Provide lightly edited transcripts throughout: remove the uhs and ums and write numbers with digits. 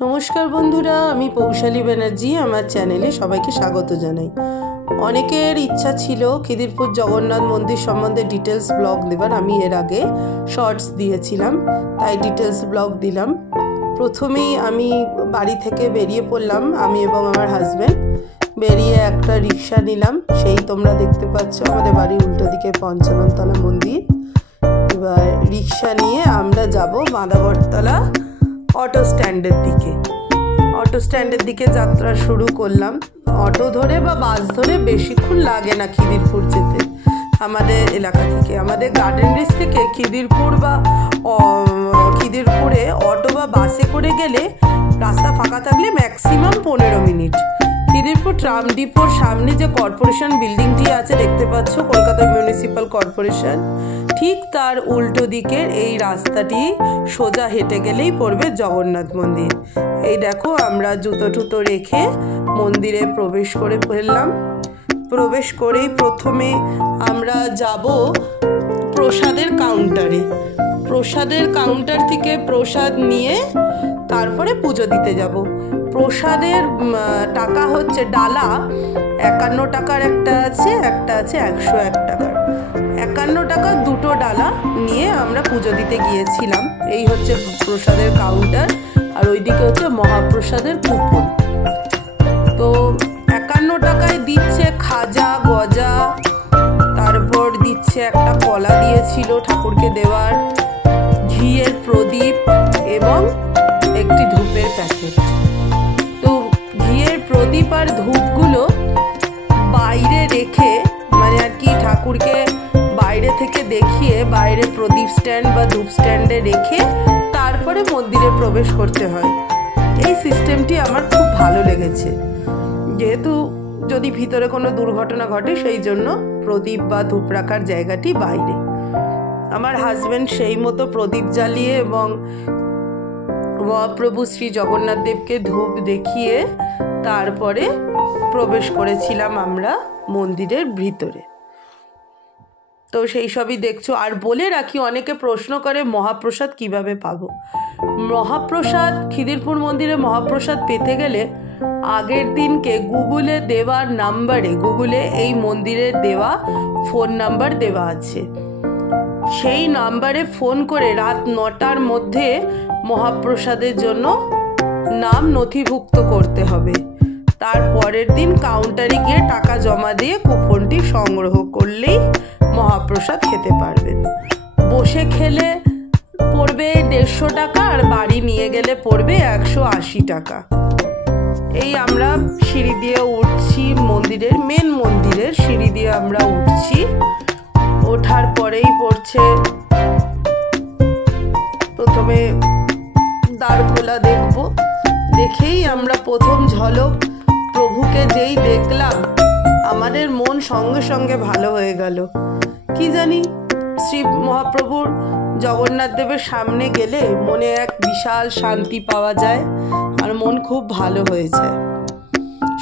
नमस्कार बंधुरा आमी पौशाली बनर्जी आमार चैनेले सबाइके स्वागत जानाई। अनेकेर इच्छा छिलो खिदिरपुर जगन्नाथ मंदिर सम्बन्धे डिटेल्स ब्लग देवार। आमी एर आगे शर्ट्स दिएछिलाम ताई डिटेल्स ब्लग दिलाम। प्रथमेई आमी बाड़ी थेके बेरिये पड़लाम आमी एबं आमार हाजबैंड। बेरिये एकटा रिक्शा निलाम, सेई तोमरा देखते पाচ্ছ आमादेर बाड़िर उल्टो दिके पंचाननतला मंदिर। एबार रिक्शा निये आमरा जाबो मादाबरतला অটো স্ট্যান্ডের দিকে। অটো স্ট্যান্ডের দিকে যাত্রা শুরু করলাম। অটো ধরে বা বাস ধরে বেশিক্ষণ লাগে না খিদিরপুর যেতে। আমাদের এলাকা থেকে আমাদের গার্ডেন রিচ থেকে খিদিরপুর বা খিদিরপুরে অটো বা বাসে করে গেলে রাস্তা ফাঁকা থাকলে ম্যাক্সিমাম 15 মিনিট। খিদিরপুর ট্রাম ডিপোর সামনে যে কর্পোরেশন বিল্ডিংটি আছে দেখতে পাচ্ছ, কলকাতা মিউনিসিপ্যাল কর্পোরেশন, ঠিক তার উল্টো দিকের এই রাস্তাটি সোজা হেঁটে গেলেই পড়বে জগন্নাথ মন্দির। এই দেখো আমরা জুতো টুতো রেখে মন্দিরে প্রবেশ করে ফেললাম। প্রবেশ করেই প্রথমে আমরা যাব প্রসাদের কাউন্টারে। প্রসাদের কাউন্টার থেকে প্রসাদ নিয়ে তারপরে পুজো দিতে যাব। প্রসাদের টাকা হচ্ছে ডালা 51 টাকার একটা আছে 101 টাকার। 51 টাকা দুটো ডালা নিয়ে আমরা পুজো দিতে গিয়েছিলাম। এই হচ্ছে প্রসাদের কাউন্টার আর ওইদিকে হচ্ছে মহাপ্রসাদের কুপন। তো 51 টাকায় দিচ্ছে খাজা গজা, তারপর দিচ্ছে একটা কলা দিয়েছিল ঠাকুরকে দেওয়ার, ঘিয়ের প্রদীপ এবং একটি ধূপের প্যাকেট। তো ঘিয়ের প্রদীপ আর ধূপগুলো বাইরে রেখে মানে আর কি ঠাকুরকে বাইরে থেকে দেখিয়ে বাইরে প্রদীপ স্ট্যান্ড বা ধূপ স্ট্যান্ডে রেখে তারপরে মন্দিরে প্রবেশ করতে হয়। এই সিস্টেমটি আমার খুব ভালো লেগেছে, যেহেতু যদি ভিতরে কোনো দুর্ঘটনা ঘটে সেই জন্য প্রদীপ বা ধূপ রাখার জায়গাটি বাইরে। আমার হাজব্যান্ড সেই মতো প্রদীপ জ্বালিয়ে এবং মহাপ্রভু শ্রী জগন্নাথ দেবকে ধূপ দেখিয়ে তারপরে প্রবেশ করেছিলাম আমরা মন্দিরের ভিতরে। তো সেই সবই দেখছো। আর বলে রাখি, অনেকে প্রশ্ন করে মহাপ্রসাদ কিভাবে পাবো। মহাপ্রসাদ খিদিরপুর মন্দিরে মহাপ্রসাদ পেতে গেলে আগের দিনকে গুগলে দেওয়া নাম্বারে, গুগলে এই মন্দিরের দেওয়া ফোন নাম্বার দেওয়া আছে, সেই নাম্বারে ফোন করে রাত 9টার মধ্যে মহাপ্রসাদের জন্য নাম নথিভুক্ত করতে হবে। তার পরের দিন কাউন্টারে গিয়ে টাকা জমা দিয়ে কুপনটি সংগ্রহ করলেই মহাপ্রসাদ খেতে পারবেন। বসে খেলে পড়বে 150 টাকা আর বাড়ি নিয়ে গেলে পড়বে 180 টাকা। এই আমরা সিঁড়ি দিয়ে উঠছি, মন্দিরের মেন মন্দিরের সিঁড়ি দিয়ে আমরা উঠছি। ওঠার পরেই পড়ছে প্রথমে দ্বার খোলা দেখব। দেখেই আমরা প্রথম ঝলক প্রভুকে যেই দেখলাম আমাদের মন সঙ্গে সঙ্গে ভালো হয়ে গেল। কি জানি, শ্রী মহাপ্রভুর জগন্নাথ দেবের সামনে গেলে মনে এক বিশাল শান্তি পাওয়া যায় আর মন খুব ভালো হয়ে যায়।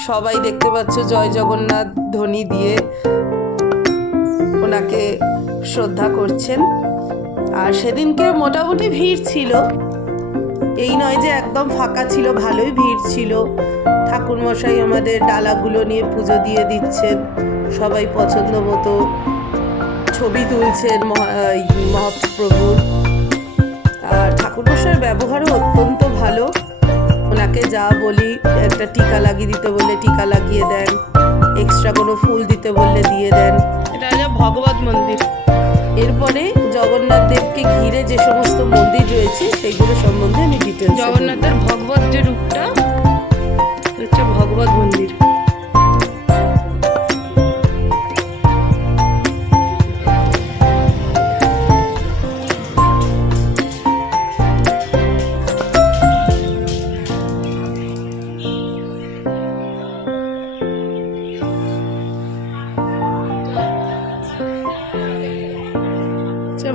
সবাই দেখতে পাচ্ছ জয় জগন্নাথ ধ্বনি দিয়ে ওনাকে শ্রদ্ধা করছেন। আর সেদিনকে মোটামুটি ভিড় ছিল, এই নয় যে একদম ফাঁকা ছিল, ভালোই ভিড় ছিল। ঠাকুরমশাই আমাদের ডালাগুলো নিয়ে পুজো দিয়ে দিচ্ছেন, সবাই পছন্দ মতো ছবি তুলছেন মহাপ্রভুর। আর ঠাকুরমশাইয়ের ব্যবহারও অত্যন্ত ভালো। ওনাকে যা বলি, একটা টিকা লাগিয়ে দিতে বললে টিকা লাগিয়ে দেন, এক্সট্রা কোনো ফুল দিতে বললে দিয়ে দেন। এটা হলো ভগবত মন্দির। এরপরে জগন্নাথ দেবকে ঘিরে যে সমস্ত মন্দির রয়েছে সেইগুলো সম্বন্ধে আমি ডিটেলস। জগন্নাথের ভগবত যে রূপটা হচ্ছে ভগবত মন্দির।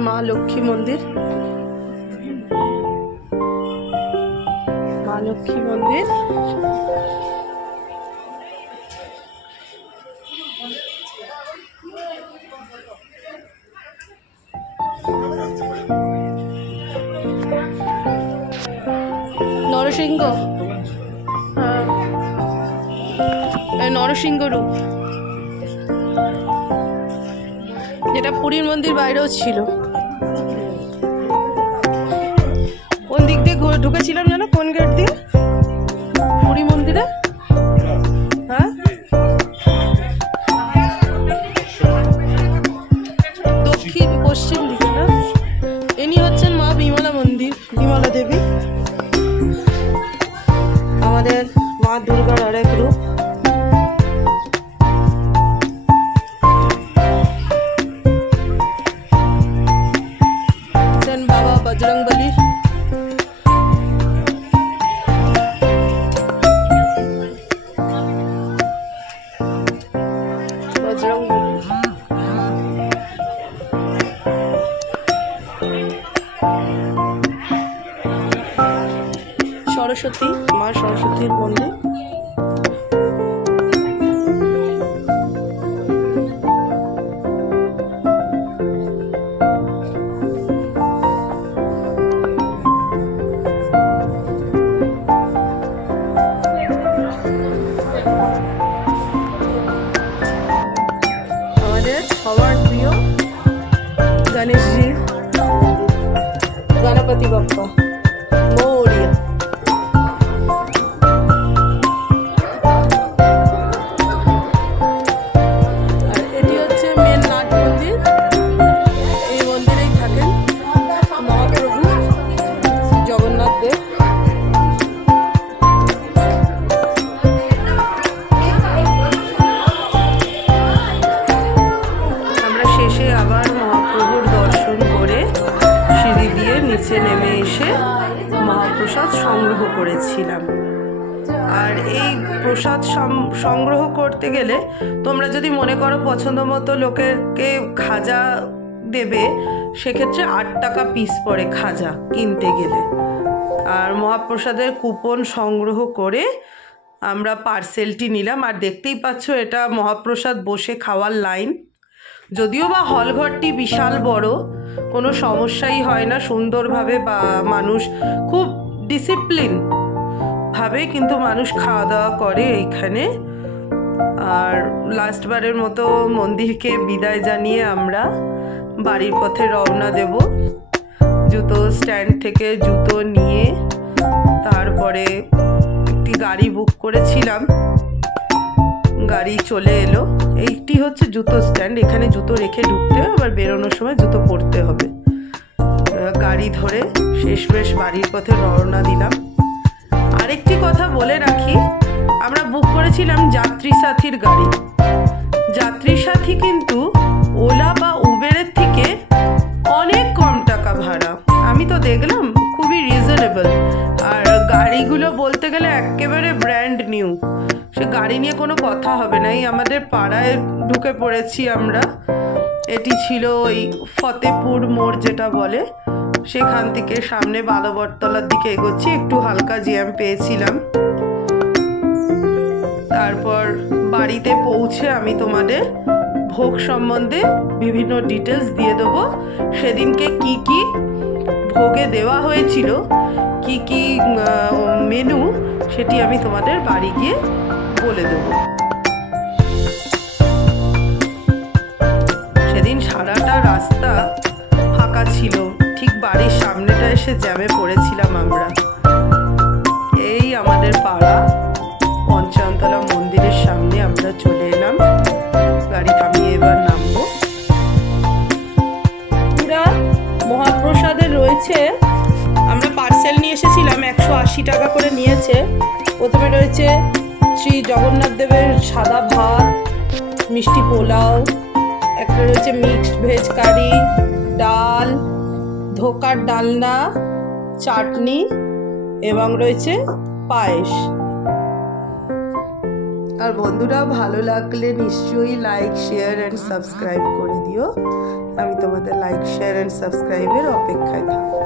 মা লক্ষ্মী মন্দির, মা লক্ষ্মী মন্দির। নরসিংহ, হ্যাঁ নরসিংহ রূপ, যেটা পুরীর মন্দির বাইরেও ছিল। কোন দিক দিয়ে ঢুকেছিলাম জানো? কোন গেট দিয়ে পুরী মন্দিরে? হ্যাঁ দক্ষিণ পশ্চিম দিকে না? ইনি হচ্ছেন মা বিমলা মন্দির, বিমলা দেবী, আমাদের মা দুর্গার আরেক রূপ। বাবা বজরংবলী, সরস্বতী, মা সরস্বতীর মন্দির। আমাদের সবার প্রিয় গণেশজি, গণপতি বাপ্পা মৌরিয়া। আর এটি হচ্ছে মেন নাট মন্দির। এই মন্দিরেই থাকেন মহাপ্রভু জগন্নাথ দেব। আমরা শেষে আবার মহাপ্রভুর দর্শন করে সিঁড়ি দিয়ে নিচে নেমে এসে মহাপ্রসাদ সংগ্রহ করেছিলাম। আর এই প্রসাদ সংগ্রহ করতে গেলে তোমরা যদি মনে করো পছন্দ মতো লোকেরকে খাজা দেবে, সেক্ষেত্রে 8 টাকা পিস পড়ে খাজা কিনতে গেলে। আর মহাপ্রসাদের কুপন সংগ্রহ করে আমরা পার্সেলটি নিলাম। আর দেখতেই পাচ্ছ এটা মহাপ্রসাদ বসে খাওয়ার লাইন। যদিও বা হলঘরটি বিশাল বড়, কোনো সমস্যাই হয় না, সুন্দরভাবে বা মানুষ খুব ডিসিপ্লিন ভাবে কিন্তু মানুষ খাওয়া দাওয়া করে এইখানে। আর লাস্টবারের মতো মন্দিরকে বিদায় জানিয়ে আমরা বাড়ির পথে রওনা দেব। জুতো স্ট্যান্ড থেকে জুতো নিয়ে তারপরে একটি গাড়ি বুক করেছিলাম, গাড়ি চলে এলো। এইটি হচ্ছে জুতো স্ট্যান্ড, এখানে জুতো রেখে ঢুকতে হবে, আবার বেরোনোর সময় জুতো পরতে হবে। গাড়ি ধরে শেষমেশ বাড়ির পথে রওনা দিলাম। আরেকটি কথা বলে রাখি, আমরা বুক করেছিলাম যাত্রী সাথীর গাড়ি। যাত্রী সাথী কিন্তু ওলা বা উবেরের থেকে অনেক কম টাকা ভাড়া। আমি তো দেখলাম খুবই রিজনেবল। আর গাড়িগুলো বলতে গেলে একেবারে ব্র্যান্ড নিউ, সে গাড়ি নিয়ে কোনো কথা হবে না। এই আমাদের পাড়ায় ঢুকে পড়েছি আমরা। এটি ছিল ওই ফতেপুর মোড় যেটা বলে, সেখান থেকে সামনে বালবরতলার দিকে এগোচ্ছি। একটু হালকা জ্যাম পেয়েছিলাম। তারপর বাড়িতে পৌঁছে আমি তোমাদের ভোগ সম্বন্ধে বিভিন্ন ডিটেলস দিয়ে দেবো। সেদিনকে কি কি ভোগে দেওয়া হয়েছিল, কি কি মেনু, সেটি আমি তোমাদের বাড়ি গিয়ে বলে দেবো। সেদিন সারাটা রাস্তা ফাঁকা ছিল, ঠিক বাড়ির সামনেটা এসে জ্যামে পড়েছিলাম আমরা। এই আমাদের পাড়া পঞ্চায়নতলা মন্দিরের সামনে আমরা চলে এলাম। গাড়ি থামিয়ে এবার নামবো। পুরা মহাপ্রসাদে রয়েছে, আমরা পার্সেল নিয়ে এসেছিলাম, 180 টাকা করে নিয়েছে। প্রথমে রয়েছে শ্রী জগন্নাথ দেবের সাদা ভাত, মিষ্টি পোলাও, একটা রয়েছে মিক্সড ভেজ কারি, ডাল, ধোকার ডালনা, চাটনি এবং রয়েছে পায়েস। আর বন্ধুরা, ভালো লাগলে নিশ্চয়ই লাইক, শেয়ার অ্যান্ড সাবস্ক্রাইব করে দিও। আমি তোমাদের লাইক, শেয়ার অ্যান্ড সাবস্ক্রাইবের অপেক্ষায় থাকবো।